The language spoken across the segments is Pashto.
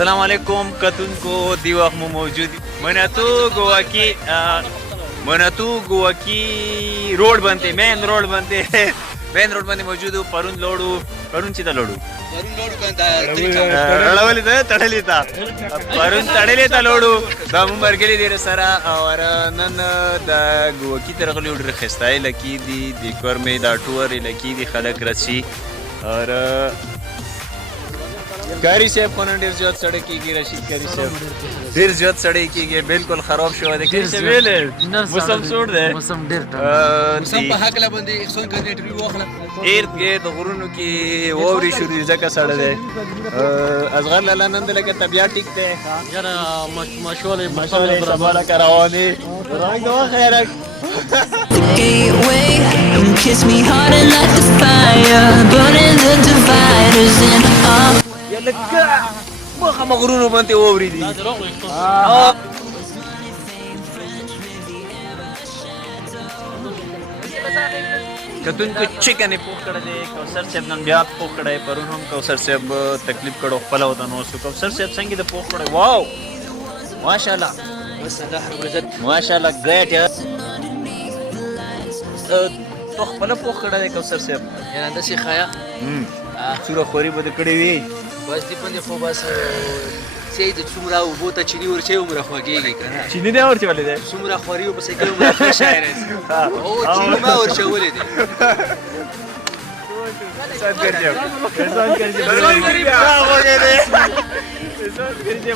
अस्सलाम वालेकुम कतुनको दिवस में मौजूद मनतू गोवा की रोड बनते मेन रोड बनते मौजूद परून लोडू परून चिता लोडू तड़लिता परून तड़लिता लोडू मुंबर गेली दे सरा और नन द गोवा की तरह लोड रखस्ता है लकी दी दिकर में दा टूर लकी दी खलक रसी और कारी सेब कोन डेर ज्यादा सड़क की रशीद कारी सेब डेर ज्यादा सड़क की बिल्कुल खराब शो है कारी सेब ले मौसम छोड़ दे मौसम डेर मौसम पे हकला बंदी 100 करने इंटरव्यू वाखला इर्द गिर्द गुरुनो की ओवरी शुरू जका सड़ दे असगर लाला नंद लगे तबियत ठीक थे यार माशाल्लाह सबारा करावानी रंग दो खैरक The gateway and kiss me harder like the fire burning the dividers in our لکه مخه مغرونو باندې ووري دي کتون کو چکن پوخ کړه دې کوثر صاحب نن بیا پوخ کړه پرون هم کوثر صاحب تکلیف کړه خپل وته نو سو کوثر صاحب څنګه دې پوخ کړه واو ماشاءالله ماشاءالله ګریټ تو خپل پوخ کړه دې کوثر صاحب یعنی د شي خیا څوره خوري بده کړې وی بس دې باندې خو بس سید څومره او بوته چيني ورچې عمره خوږیږي کنه چيني نه ورچې ولې ده څومره خوري او بس کې عمره شاعر او چيني ما ورچې ولې ده سات کړجو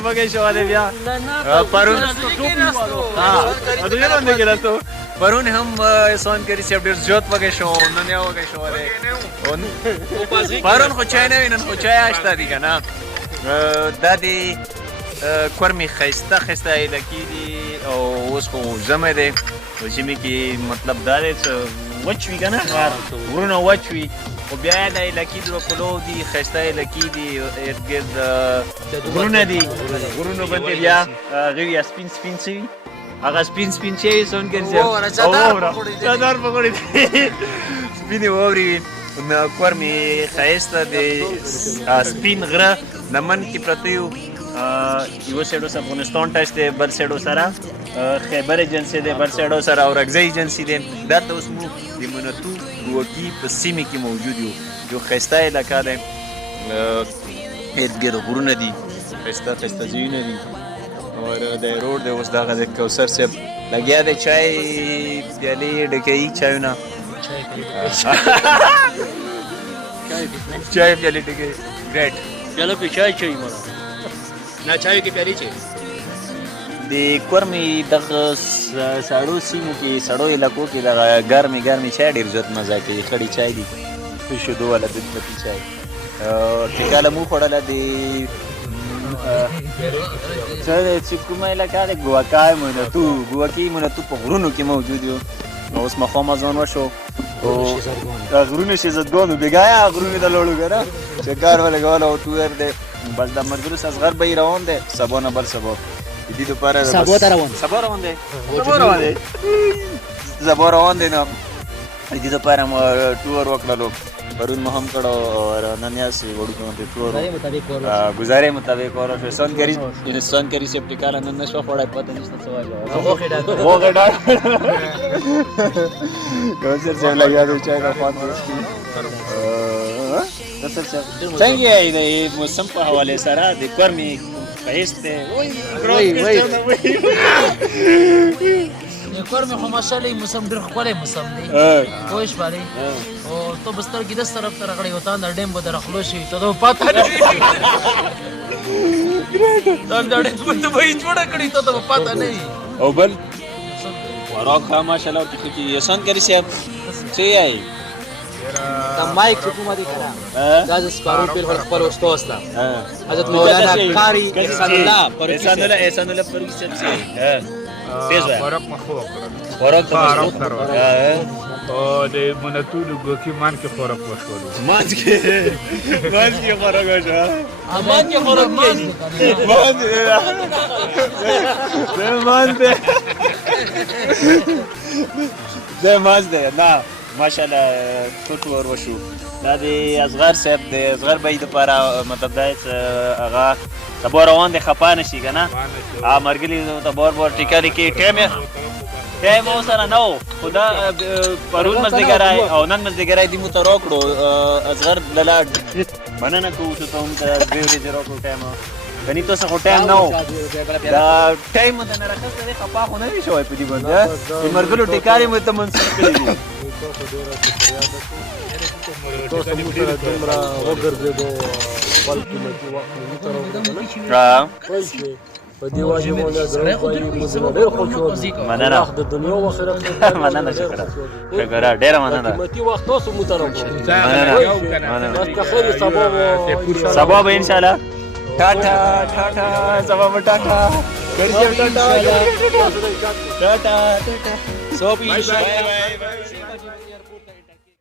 مګه شو ده بیا پرون اده باندې ګرځو پرون هم سون کری سیب ډیر زیات وګه شو نن یو وګه شو اره پرون خو چای نه وینن خو چای آشته دي کنه د دې کورمي خيسته لکی دي او اوس خو زمه ده چې می کی مطلب دا ده وچوي کنه ورونه وچوي او بیا د لکی درو کولو دي خيسته لکی دي ارګد ورونه دي ورونه باندې بیا غوي سپین سي هغه سپین چې سون کړي او چادر پکړي سپینې ووري نو کورمي خایسته د سپین غره نمن کې پرتیو یو سیډو افغانستان ټاس دی بل سیډو سره خیبر ایجنسی دی بل سیډو سره او رګزی ایجنسی دی دا اوس مو د منتو ګوکی په سیمه کې موجود یو خایسته علاقه ده ارګ غرونه دي خایسته ځایونه دي और د روड د اوس دغه د کوثر صاحب لګیا د چای پیالې ډکې چای نه چای پیالې ډکې ګریټ چلو په چای مړه نه چای کې پیالې چي د کورمي دغه ساړو سیمو کې سړو علاقو کې دغه ګرمي چای ډیر زیات مزه کوي خړی چای دي شودو ولا د پتی چای ټکاله مو خړل دي چې کومه علاقه ده ګواکي منتو په غرونو کې موجود یو اوس مخامه ځان وشو او غرونه شي زدګانو بګایا غرونه د لوړو غره چې کار ولګول او تور ده بس د مدرس اصغر به روان ده سبا نه بل سبا دې لپاره سبا روان ده نو دې لپاره مو ټور وکړلو پرون مو هم کړو اور ننیاسي وړو کوم ټور گزارې مطابق اور فیشن کری سے ټیکاله نن نشو خوړای پته نشته سوال وګه ډا کوثر سے لګیا د چای د خوان دوستي کوثر سے څنګه دی موسم په حواله سره د کورمي خیسته وای کورمه خو ماشاءالله موسم ډیر خوړې موسم دی خوښ باندې او تو بستر کې د طرف تر غړې وتا د ډیم به درخلو شي ته پاته نه دا ډیم ته به جوړه کړی ته پاته نه او بل وراک ماشاءالله کې یسان کری سیاب څه یای دا مایک حکومت دی کنه دا د سپارو په خپل واستوستا حضرت مولانا قاری احسان الله پر کې څه خوراک مخو خوراک او د منتو د ګوکی مان کې خوراک وشولو مان کې خوراک وشو مان ده نه ماشاءالله ټوټ ور وشو دا د اصغر صاحب د اصغر بای دپاره مطلب دا چې هغه سبا روان دی خفه نه شي که نه مرګلي ته بار بار ټیکه لیکي ټایم اوسره نه و خو دا پرون مازدیګری او نن مازدیګری دې مو ته راکړو اصغر لاله مننه کوو چې ته هم ته 2 ورځې راکړو ټایم کني تاسو خو ټایم نه و دا ټایم د نه راخسته دی خفه خو نه وي شوی په دې باندې د مرګلو ټیکارې مو ته منسوخ کړي دي تاسو موږ سره دومره وګرځېدو خپل قیمتي وخت مو ته راوړل په دې واجب باندې درو کوي موږ ډېر خوشاله مننه د دنیا او آخرت مننه شکر ډېره مننه قیمتي وخت تاسو مو ته راوړل مننه سبا به ان شاء الله ټاټا ټاټا سبا به ټاټا ټاټا ټاټا سو بي